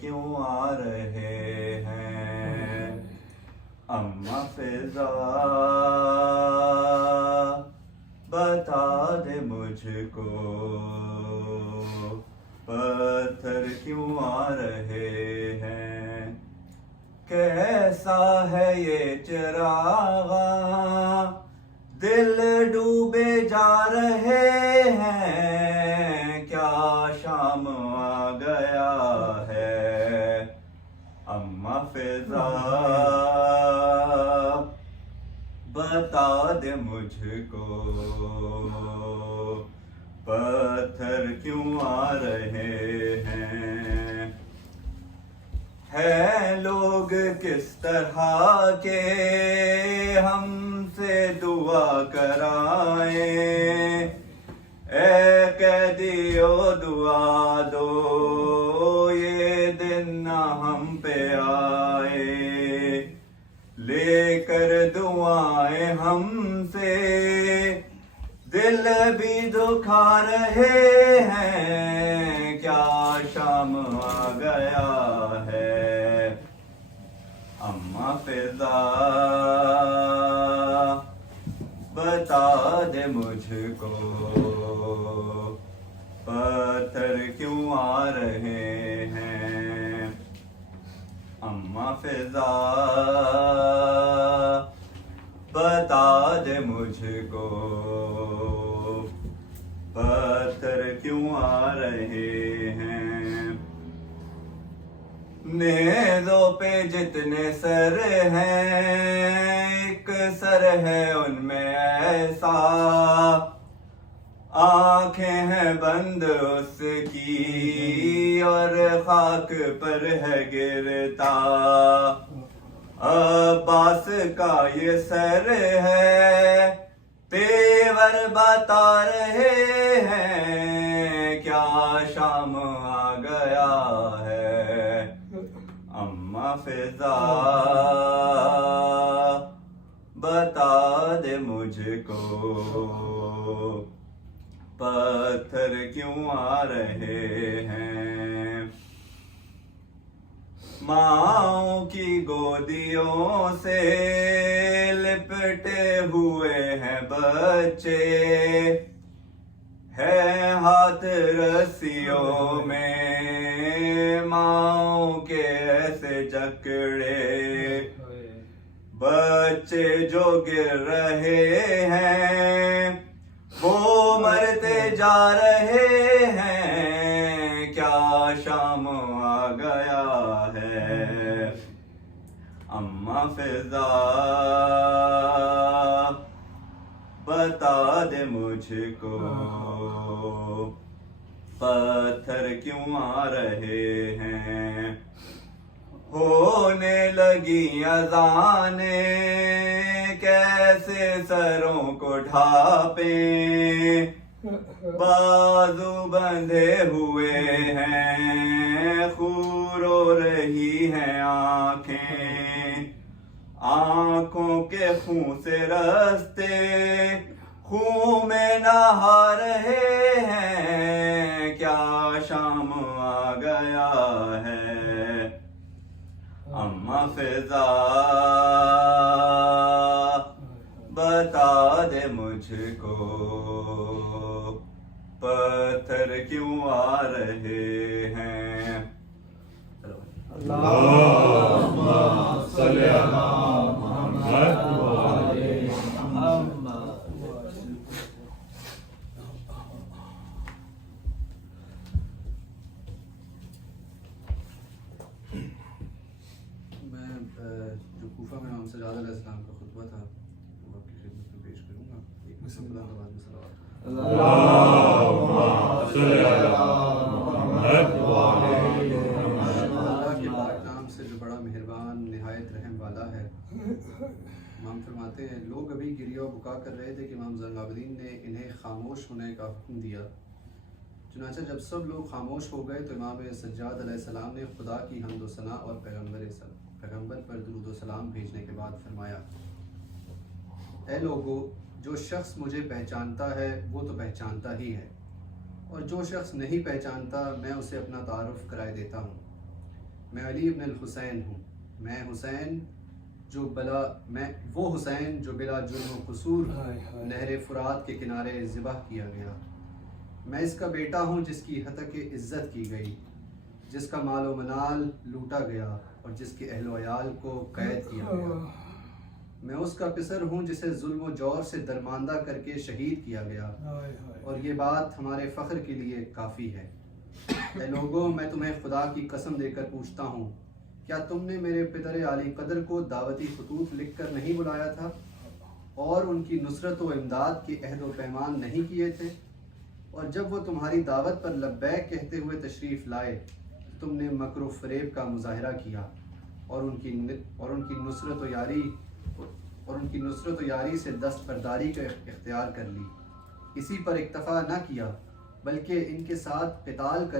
کیوں آ رہے ہیں؟ اماں فضا بتا دے مجھ کو پتھر کیوں آ رہے ہیں؟ کیسا ہے یہ چراغاں دل ڈوبے جا رہے ہیں، کیا شام آ گیا ہے؟ اماں فضا بتا دے مجھ کو پتھر کیوں آ رہے ہیں؟ ہے لوگ کس طرح کے ہم سے دعا کرائیں، اے قیدیو دعا دو یہ دن نہ ہم پہ آئے، لے کر دعائیں ہم سے دل بھی دکھا رہے ہیں، کیا شام آ گیا ہے؟ اماں فضا بتا دے مجھ کو پتھر کیوں آ رہے ہیں؟ اماں فضا بتا دے مجھ کو پتھر کیوں آ رہے ہیں؟ نیزوں پہ جتنے سر ہیں ایک سر ہے ان میں ایسا، آنکھیں ہیں بند اس کی اور خاک پر ہے گرتا، عباس کا یہ سر ہے تیور بتا رہے ہیں، کیا شام آ گیا ہے؟ اماں فضا بتا دے مجھ کو پتھر کیوں آ رہے ہیں؟ ماں کی گودیوں سے لپٹے ہوئے ہیں بچے، ہے ہاتھ رسیوں میں ماں کے ایسے جکڑے، بچے جو گر رہے ہیں وہ مرتے جا رہے ہیں، کیا شام آ گیا ہے؟ اماں فضا بتا دے مجھ کو پتھر کیوں آ رہے ہیں؟ ہونے لگی اذانیں کیسے سروں کو ڈھانپیں، بازو بندھے ہوئے ہیں خون رو رہی ہیں آنکھیں، آنکھوں کے خون سے رستے خون میں نہا رہے ہیں، کیا شام آ گیا ہے؟ اماں فضا بتا دے مجھ کو پتھر کیوں آ رہے ہیں؟ اللہم صلی علی محمد وعلی محمد۔ میں جو کوفہ میں امام سجاد علیہ السلام کا خطبہ تھا وہ آپ کی خدمت میں پیش کروں گا، ایک مسئلہ بعد میں صلوات۔ اللہم صلی علی محمد وعلی محمد۔ اللہ کے پاک نام سے جو بڑا مہربان نہایت رحم والا ہے۔ امام فرماتے ہیں لوگ ابھی گریہ و بکا کر رہے تھے کہ امام زین العابدین نے انہیں خاموش ہونے کا حکم دیا، چنانچہ جب سب لوگ خاموش ہو گئے تو امام سجاد علیہ السلام نے خدا کی حمد و ثنا اور پیغمبر پر درود و سلام بھیجنے کے بعد فرمایا، اے لوگو، جو شخص مجھے پہچانتا ہے وہ تو پہچانتا ہی ہے، اور جو شخص نہیں پہچانتا میں اسے اپنا تعارف کرائے دیتا ہوں۔ میں علی ابن الحسین ہوں، میں حسین جو وہ حسین جو بلا جرم و قصور نہر فرات کے کنارے ذبح کیا گیا۔ میں اس کا بیٹا ہوں جس کی ہتک عزت کی گئی، جس کا مال و منال لوٹا گیا اور جس کے اہل و عیال کو قید کیا گیا۔ میں اس کا پسر ہوں جسے ظلم و جور سے درماندہ کر کے شہید کیا گیا، اور یہ بات ہمارے فخر کے لیے کافی ہے۔ اے لوگوں، میں تمہیں خدا کی قسم دے کر پوچھتا ہوں، کیا تم نے میرے پدر عالی قدر کو دعوتی خطوط لکھ کر نہیں بلایا تھا اور ان کی نصرت و امداد کے عہد و پیمان نہیں کیے تھے؟ اور جب وہ تمہاری دعوت پر لبیک کہتے ہوئے تشریف لائے، تم نے مکر و فریب کا مظاہرہ کیا اور ان کی نصرت و یاری سے دست برداری کا اختیار کر لی۔ اسی پر اکتفا نہ کیا بلکہ ان کے ساتھ قتال کر